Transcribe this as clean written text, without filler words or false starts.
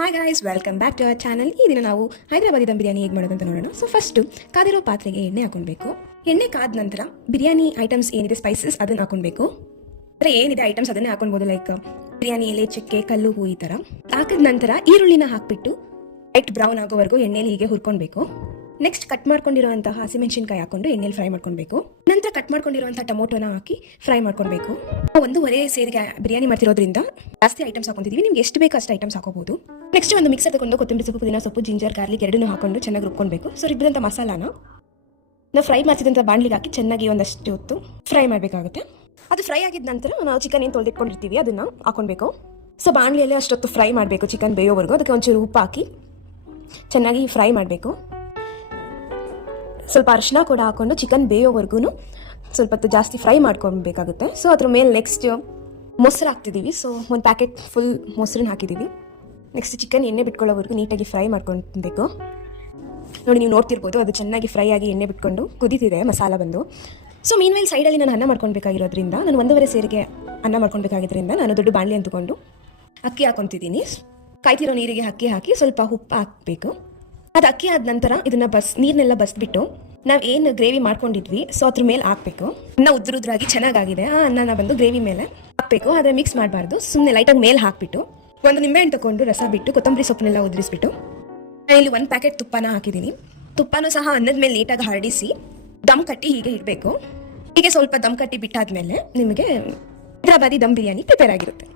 Hi guys, welcome back to our channel. ಈ ದಿನ ನಾವು ಹೈದರಾಬಾದಿ ದಮ್ ಬಿರಿಯಾನಿ ಹೇಗೆ ಮಾಡೋದು ಅಂತ ನೋಡೋಣ. ಸೊ ಫಸ್ಟು ಕಾದಿರೋ ಪಾತ್ರೆಗೆ ಎಣ್ಣೆ ಹಾಕೊಳ್ಬೇಕು. ಎಣ್ಣೆ ಕಾದ ನಂತರ ಬಿರಿಯಾನಿ ಐಟಮ್ಸ್ ಏನಿದೆ ಸ್ಪೈಸಸ್ ಅದನ್ನು ಹಾಕೊಳ್ಬೇಕು. ಅಂದರೆ ಏನಿದೆ ಐಟಮ್ಸ್ ಅದನ್ನೇ ಹಾಕೊಳ್ಬೋದು, ಲೈಕ್ ಬಿರಿಯಾನಿ ಎಲೆ, ಚಕ್ಕೆ, ಕಲ್ಲು, ಹೂ ಈ ಥರ. ಹಾಕಿದ ನಂತರ ಈರುಳ್ಳಿನ ಹಾಕಿಬಿಟ್ಟು ಲೈಟ್ ಬ್ರೌನ್ ಆಗೋವರೆಗೂ ಎಣ್ಣೆಲಿ ಹೀಗೆ ಹುರ್ಕೊಳ್ಬೇಕು. ನೆಕ್ಸ್ಟ್ ಕಟ್ ಮಾಡ್ಕೊಂಡಿರುವಂತಹ ಹಸಿಮೆಣಸಿನಕಾಯಿ ಹಾಕೊಂಡು ಎಣ್ಣೆಲಿ ಫ್ರೈ ಮಾಡ್ಕೊಳ್ಬೇಕು. ನಂತರ ಕಟ್ ಮಾಡ್ಕೊಂಡಿರುವಂತಹ ಟೊಮೊಟೊನ ಹಾಕಿ ಫ್ರೈ ಮಾಡ್ಕೊಳ್ಬೇಕು. 1.5 ಸೇರಿಗೆ ಬಿರಿಯಾನಿ ಮಾಡ್ತಿರೋದ್ರಿಂದ ಜಾಸ್ತಿ ಐಟಮ್ಸ್ ಹಾಕೊಂಡಿದ್ದೀವಿ. ನಿಮ್ಗೆ ಎಷ್ಟು ಬೇಕು ಅಷ್ಟು ಐಟಮ್ಸ್ ಹಾಕೋಬಹುದು. ನೆಕ್ಸ್ಟ್ ಒಂದು ಮಿಕ್ಸರ್ ತಗೊಂಡು ಕೊತ್ತಂಬರಿ ಸೊಪ್ಪು, ಪುದೀನ ಸೊಪ್ಪು, ಜಿಂಜರ್, ಗಾರ್ಲಿಕ್ ಎರಡನ್ನೂ ಹಾಕೊಂಡು ಚೆನ್ನಾಗಿ ರುಬ್ಕೊಳ್ಬೇಕು. ಸೊ ರುಬ್ಬಿದಂಥ ಮಸಾಲಾನ ನಾವು ಫ್ರೈ ಮಾಡಿಸಿದಂಥ ಬಾಣಲಿಗೆ ಹಾಕಿ ಚೆನ್ನಾಗಿ ಒಂದಷ್ಟು ಹೊತ್ತು ಫ್ರೈ ಮಾಡಬೇಕಾಗುತ್ತೆ. ಅದು ಫ್ರೈ ಆಗಿದ ನಂತರ ನಾವು ಚಿಕನ್ ಏನು ತೊಳೆದಿಟ್ಕೊಂಡಿರ್ತೀವಿ ಅದನ್ನು ಹಾಕೊಳ್ಬೇಕು. ಸೊ ಬಾಣಲಿಯಲ್ಲೇ ಅಷ್ಟೊತ್ತು ಫ್ರೈ ಮಾಡಬೇಕು, ಚಿಕನ್ ಬೇಯೋವರೆಗೂ. ಅದಕ್ಕೆ ಒಂಚೂರು ಉಪ್ಪು ಹಾಕಿ ಚೆನ್ನಾಗಿ ಫ್ರೈ ಮಾಡಬೇಕು. ಸ್ವಲ್ಪ ಅರಿಶಿನ ಕೂಡ ಹಾಕೊಂಡು ಚಿಕನ್ ಬೇಯೋವರೆಗೂ ಸ್ವಲ್ಪ ಹೊತ್ತು ಜಾಸ್ತಿ ಫ್ರೈ ಮಾಡ್ಕೊಳ್ಬೇಕಾಗುತ್ತೆ. ಸೊ ಅದ್ರ ಮೇಲೆ ನೆಕ್ಸ್ಟ್ ಮೊಸರು ಹಾಕ್ತಿದ್ದೀವಿ. ಸೊ ಒಂದು ಪ್ಯಾಕೆಟ್ ಫುಲ್ ಮೊಸರನ್ನ ಹಾಕಿದ್ದೀವಿ. ನೆಕ್ಸ್ಟ್ ಚಿಕನ್ ಎಣ್ಣೆ ಬಿಟ್ಕೊಳ್ಳೋವರೆಗೂ ನೀಟಾಗಿ ಫ್ರೈ ಮಾಡ್ಕೊಳ್ಬೇಕು. ನೋಡಿ, ನೀವು ನೋಡ್ತಿರ್ಬೋದು, ಅದು ಚೆನ್ನಾಗಿ ಫ್ರೈ ಆಗಿ ಎಣ್ಣೆ ಬಿಟ್ಕೊಂಡು ಕುದೀತಿದೆ ಮಸಾಲ ಬಂದು. ಸೊ ಮೀನ್ವೈಲ್ ಸೈಡಲ್ಲಿ ನಾನು ಅನ್ನ ಮಾಡ್ಕೊಳ್ಬೇಕಾಗಿರೋದ್ರಿಂದ, ನಾನು 1.5 ಸೇರಿಗೆ ಅನ್ನ ಮಾಡ್ಕೊಳ್ಬೇಕಾಗಿದ್ದರಿಂದ ನಾನು ದೊಡ್ಡ ಬಾಣಲಿ ಅಂದ್ಕೊಂಡು ಅಕ್ಕಿ ಹಾಕೊತಿದ್ದೀನಿ. ಕಾಯ್ತಿರೋ ನೀರಿಗೆ ಅಕ್ಕಿ ಹಾಕಿ ಸ್ವಲ್ಪ ಉಪ್ಪು ಹಾಕಬೇಕು. ಅದು ಅಕ್ಕಿ ಆದ ನಂತರ ಇದನ್ನ ನೀರನ್ನೆಲ್ಲ ಬಸ್ಬಿಟ್ಟು ನಾವು ಏನು ಗ್ರೇವಿ ಮಾಡ್ಕೊಂಡಿದ್ವಿ ಸೊ ಅದ್ರ ಮೇಲೆ ಹಾಕಬೇಕು. ಅನ್ನ ಉದ್ರಾಗಿ ಚೆನ್ನಾಗಾಗಿದೆ, ಆ ಅನ್ನನ ಬಂದು ಗ್ರೇವಿ ಮೇಲೆ ಹಾಕಬೇಕು. ಆದರೆ ಮಿಕ್ಸ್ ಮಾಡಬಾರ್ದು, ಸುಮ್ಮನೆ ಲೈಟಾಗಿ ಮೇಲೆ ಹಾಕಿಬಿಟ್ಟು ಒಂದು ನಿಂಬೆಹಣ್ಣು ತಗೊಂಡು ರಸ ಬಿಟ್ಟು ಕೊತ್ತಂಬರಿ ಸೊಪ್ಪನ್ನೆಲ್ಲ ಉದುರಿಸ್ಬಿಟ್ಟು ಇಲ್ಲಿ 1 ಪ್ಯಾಕೆಟ್ ತುಪ್ಪನ ಹಾಕಿದ್ದೀನಿ. ತುಪ್ಪನೂ ಸಹ ಅನ್ನದ ಮೇಲೆ ನೀಟಾಗಿ ಹರಡಿಸಿ ದಮ್ ಕಟ್ಟಿ ಹೀಗೆ ಇಡಬೇಕು. ಹೀಗೆ ಸ್ವಲ್ಪ ದಮ್ ಕಟ್ಟಿ ಬಿಟ್ಟಾದ್ಮೇಲೆ ನಿಮಗೆ ಹೈದರಾಬಾದಿ ದಮ್ ಬಿರಿಯಾನಿ ಪ್ರಿಪೇರ್ ಆಗಿರುತ್ತೆ.